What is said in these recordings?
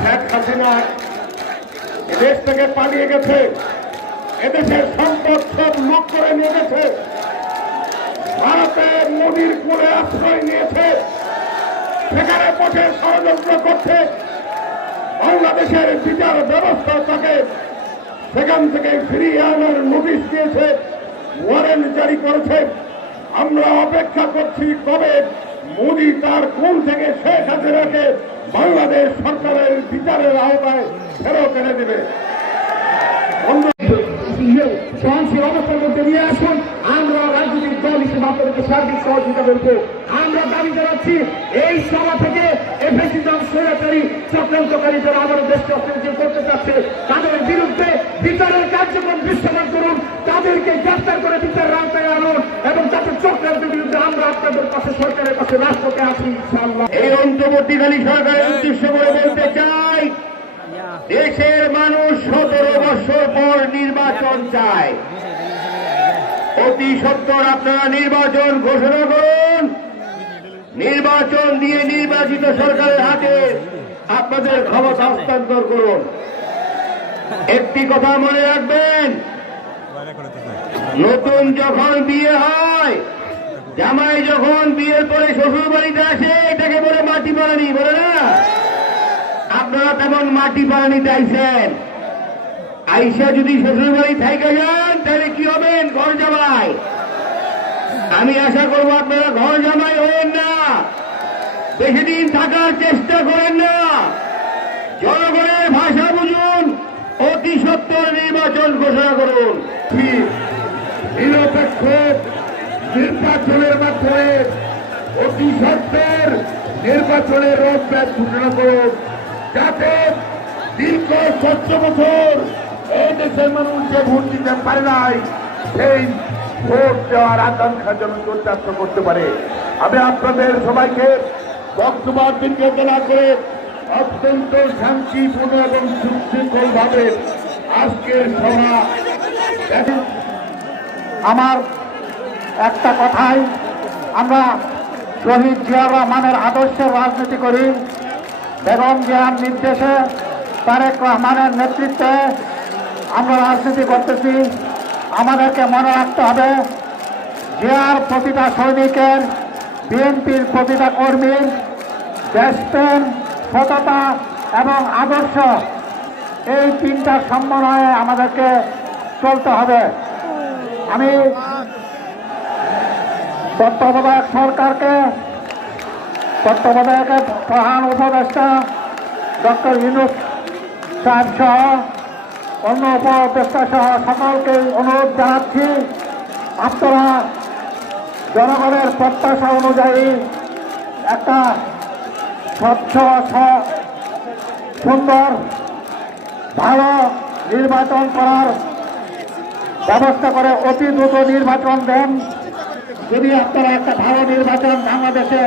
শেখ হাসিনা দেশ থেকে পালিয়ে গেছে। এদেশের সম্পদ সব লুট করে নিয়ে গেছে। ভারতের মোদির কোলে আশ্রয় নিয়েছে। সেখানে বসে ষড়যন্ত্র করছে। বাংলাদেশের বিচার ব্যবস্থা তাকে সেখান থেকে ফিরিয়ে আনার নোটিশ দিয়েছে। ওয়ারেন্ট জারি করেছে। আমরা অপেক্ষা করছি কবে মোদি তার কোন থেকে শেখ হাসিনাকে বাংলাদেশ সরকারের বিচারের আওতায় ফেরত এনে দেবে। মধ্যে নিয়ে আসুন। আমরা রাজনৈতিক সহযোগিতা দাবি জানাচ্ছি, এই সভা থেকে আমাদের তাদের বিরুদ্ধে বিচারের কার্যক্রম দৃশ্যমান করুন তাদেরকে গ্রেফতার করে বিচারের আওতায় আনুন এবং তাদের চক্রান্তের বিরুদ্ধে আমরা আপনাদের পাশে সরকারের আছি এই অন্তর্বর্তীকালী সরকারের উদ্দেশ্য করে বলতে চাই দেশের মানুষ সতেরো বছর পর নির্বাচন চায়। অতি সত্তর আপনারা নির্বাচন ঘোষণা করুন। নির্বাচন দিয়ে নির্বাচিত সরকারের হাতে আপনাদের ক্ষমতা হস্তান্তর করুন। একটি কথা মনে রাখবেন নতুন যখন বিয়ে হয় জামাই যখন বিয়ের পরে শ্বশুর বাড়িতে আসে, এটাকে বলে মাটি বানানি বলে না? আপনারা তেমন মাটি বানানিতে আইসেন। আইসা যদি শ্বশুর বাড়ি থাইকে যান, তাহলে কি হবেন? ঘর জামাই। আমি আশা করব আপনারা ঘর জামাই হবেন না। বেশি দিন থাকার চেষ্টা করেন না। জনগণের ভাষা বুঝুন, অতি সত্তর নির্বাচন ঘোষণা করুন। নিরপেক্ষ নির্বাচনের মাধ্যমে সত্তর নির্বাচনের রোডম্যাপ ঘোষণা করুন। যাতে দীর্ঘ চোদ্দ বছর এই দেশের মানুষ যে ভোট দিতে পারে নাই, সেই ভোট দেওয়ার আকাঙ্ক্ষা যেন চরিতার্থ করতে পারে। আমি আপনাদের সবাইকে বক্তব্য দিনকে করে অত্যন্ত শান্তিপূর্ণ এবং সুশৃঙ্খল ভাবে আজকের সভা। আমার একটা কথাই আমরা শহীদ জিয়াউর রহমানের আদর্শের রাজনীতি করি। বেগম জিয়ার নির্দেশে তারেক রহমানের নেতৃত্বে আমরা রাজনীতি করতেছি। আমাদেরকে মনে রাখতে হবে, জিয়ার প্রতিটা সৈনিকের, বিএনপির প্রতিটা কর্মীর দেশপ্রেম, সততা এবং আদর্শ এই তিনটার সমন্বয়ে আমাদেরকে চলতে হবে। আমি তত্ত্বাবধায়ক সরকারকে তত্ত্বাবধায়কের প্রধান উপদেষ্টা ডক্টর ইউনুস সাহেব সহ অন্য উপদেষ্টা সহ সকলকে অনুরোধ জানাচ্ছি, আপনারা জনগণের প্রত্যাশা অনুযায়ী একটা স্বচ্ছ, সুন্দর, ভালো নির্বাচন করার ব্যবস্থা করে অতি দ্রুত নির্বাচন দেন। যদি আপনারা একটা ভালো নির্বাচন বাংলাদেশে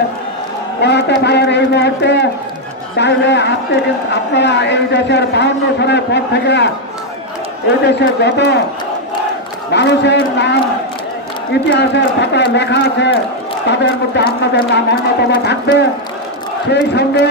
করাতে পারেন এই মুহূর্তে, তাহলে আপনি আপনারা এই দেশের বাহান্ন সালের পর থেকে এই দেশে যত মানুষের নাম, ইতিহাসের খাতায় লেখা আছে, তাদের মধ্যে আপনাদের নাম অন্যতম থাকবে। সেই সঙ্গে